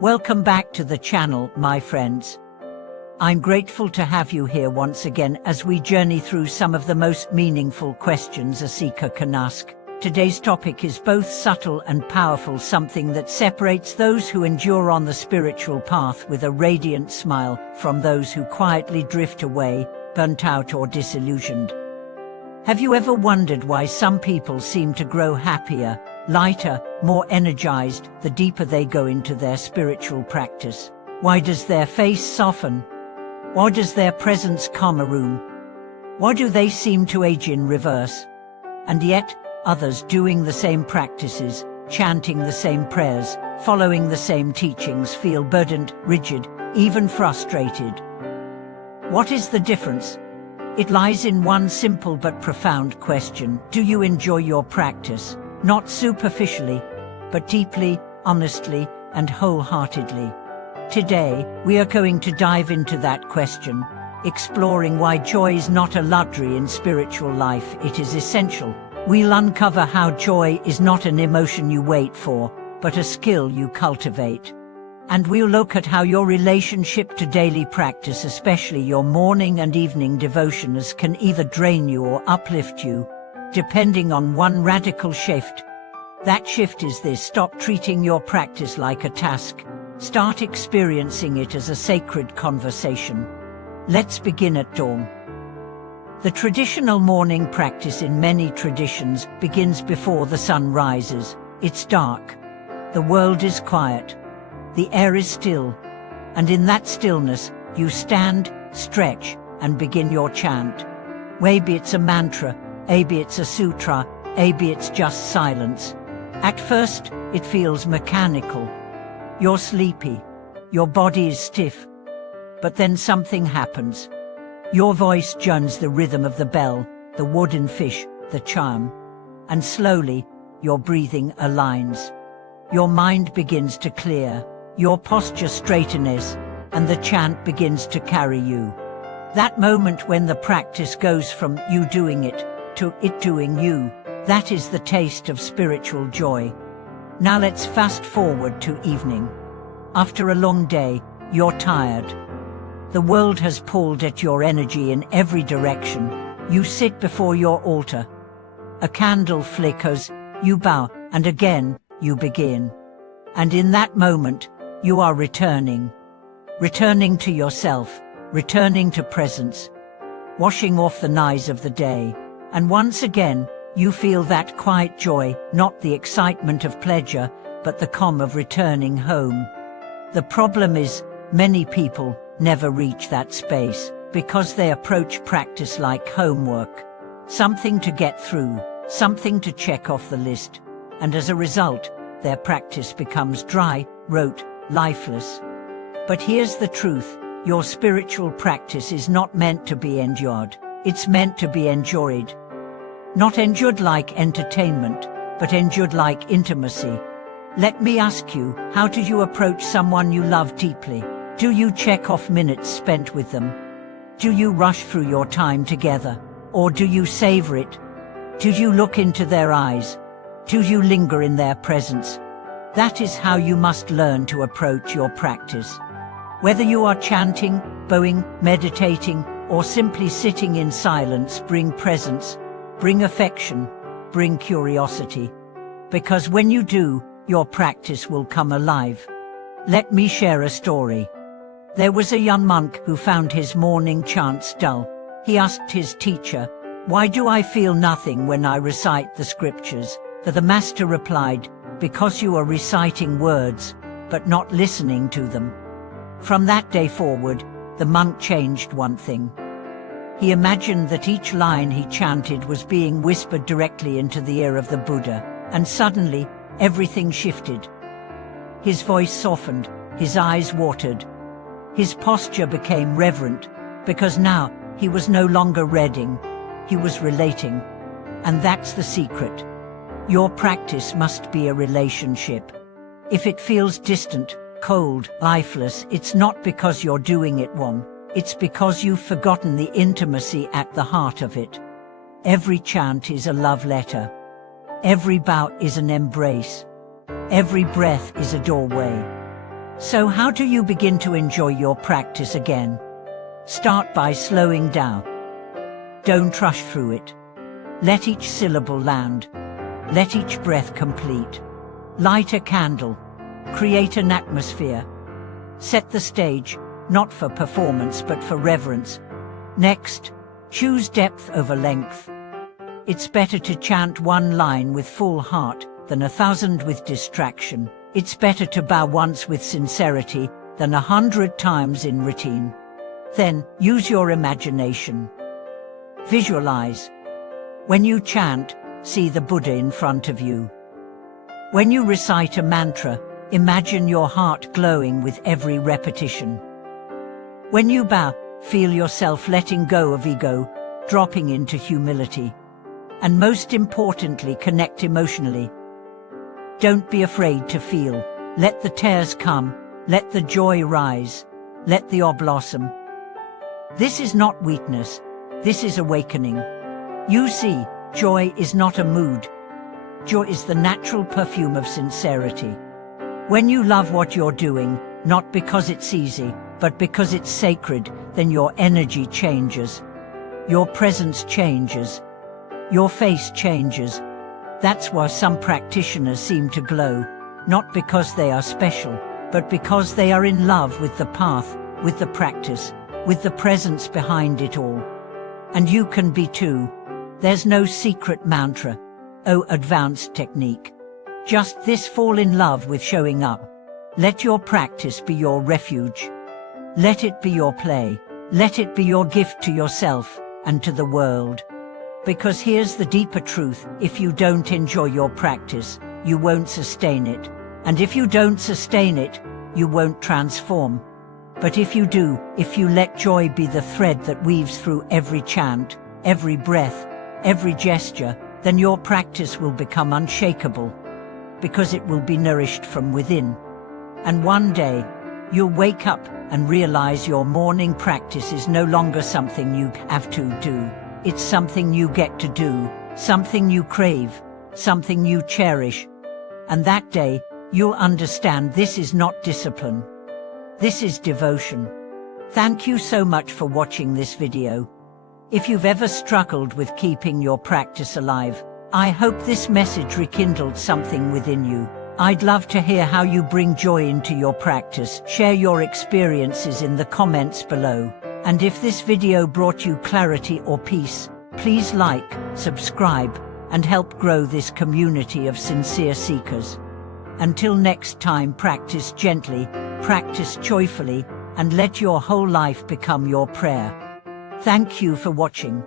Welcome back to the channel, my friends. I'm grateful to have you here once again as we journey through some of the most meaningful questions a seeker can ask. Today's topic is both subtle and powerful, something that separates those who endure on the spiritual path with a radiant smile from those who quietly drift away, burnt out or disillusioned. Have you ever wondered why some people seem to grow happier, lighter, more energized the deeper they go into their spiritual practice? Why does their face soften? Why does their presence calm a room? Why do they seem to age in reverse? And yet, others doing the same practices, chanting the same prayers, following the same teachings feel burdened, rigid, even frustrated. What is the difference? It lies in one simple but profound question. Do you enjoy your practice? Not superficially, but deeply, honestly, and wholeheartedly. Today, we are going to dive into that question, exploring why joy is not a luxury in spiritual life, it is essential. We'll uncover how joy is not an emotion you wait for, but a skill you cultivate. And we'll look at how your relationship to daily practice, especially your morning and evening devotions, can either drain you or uplift you, depending on one radical shift. That shift is this: stop treating your practice like a task. Start experiencing it as a sacred conversation. Let's begin at dawn. The traditional morning practice in many traditions begins before the sun rises. It's dark. The world is quiet. The air is still. And in that stillness, you stand, stretch, and begin your chant. Maybe it's a mantra, maybe it's a sutra, maybe it's just silence. At first, it feels mechanical. You're sleepy. Your body is stiff. But then something happens. Your voice joins the rhythm of the bell, the wooden fish, the charm. And slowly, your breathing aligns. Your mind begins to clear. Your posture straightens, and the chant begins to carry you. That moment when the practice goes from you doing it to it doing you, that is the taste of spiritual joy. Now let's fast forward to evening. After a long day, you're tired. The world has pulled at your energy in every direction. You sit before your altar. A candle flickers, you bow, and again, you begin. And in that moment, you are returning. Returning to yourself, returning to presence, washing off the noise of the day. And once again, you feel that quiet joy, not the excitement of pleasure, but the calm of returning home. The problem is, many people never reach that space because they approach practice like homework. Something to get through, something to check off the list. And as a result, their practice becomes dry, rote, lifeless. But here's the truth: your spiritual practice is not meant to be endured. It's meant to be enjoyed. Not endured like entertainment, but endured like intimacy. Let me ask you, how do you approach someone you love deeply? Do you check off minutes spent with them? Do you rush through your time together? Or do you savor it? Do you look into their eyes? Do you linger in their presence? That is how you must learn to approach your practice. Whether you are chanting, bowing, meditating, or simply sitting in silence, bring presence, bring affection, bring curiosity. Because when you do, your practice will come alive. Let me share a story. There was a young monk who found his morning chants dull. He asked his teacher, "Why do I feel nothing when I recite the scriptures?" The master replied, "Because you are reciting words, but not listening to them." From that day forward, the monk changed one thing. He imagined that each line he chanted was being whispered directly into the ear of the Buddha, and suddenly, everything shifted. His voice softened, his eyes watered. His posture became reverent, because now he was no longer reading, he was relating. And that's the secret. Your practice must be a relationship. If it feels distant, cold, lifeless, it's not because you're doing it wrong. It's because you've forgotten the intimacy at the heart of it. Every chant is a love letter. Every bow is an embrace. Every breath is a doorway. So how do you begin to enjoy your practice again? Start by slowing down. Don't rush through it. Let each syllable land. Let each breath complete. Light a candle. Create an atmosphere. Set the stage, not for performance but for reverence. Next, choose depth over length. It's better to chant one line with full heart than 1,000 with distraction. It's better to bow once with sincerity than 100 times in routine. Then, use your imagination. Visualize. When you chant, see the Buddha in front of you. When you recite a mantra, imagine your heart glowing with every repetition. When you bow, feel yourself letting go of ego, dropping into humility. And most importantly, connect emotionally. Don't be afraid to feel. Let the tears come. Let the joy rise. Let the awe blossom. This is not weakness. This is awakening. You see, joy is not a mood. Joy is the natural perfume of sincerity. When you love what you're doing, not because it's easy, but because it's sacred, then your energy changes. Your presence changes. Your face changes. That's why some practitioners seem to glow, not because they are special, but because they are in love with the path, with the practice, with the presence behind it all. And you can be too. There's no secret mantra, no advanced technique. Just this: fall in love with showing up. Let your practice be your refuge. Let it be your play. Let it be your gift to yourself and to the world. Because here's the deeper truth: if you don't enjoy your practice, you won't sustain it. And if you don't sustain it, you won't transform. But if you do, if you let joy be the thread that weaves through every chant, every breath, every gesture, then your practice will become unshakable, because it will be nourished from within. And one day, you'll wake up and realize your morning practice is no longer something you have to do. It's something you get to do, something you crave, something you cherish. And that day, you'll understand this is not discipline. This is devotion. Thank you so much for watching this video. If you've ever struggled with keeping your practice alive, I hope this message rekindled something within you. I'd love to hear how you bring joy into your practice. Share your experiences in the comments below. And if this video brought you clarity or peace, please like, subscribe, and help grow this community of sincere seekers. Until next time, practice gently, practice joyfully, and let your whole life become your prayer. Thank you for watching.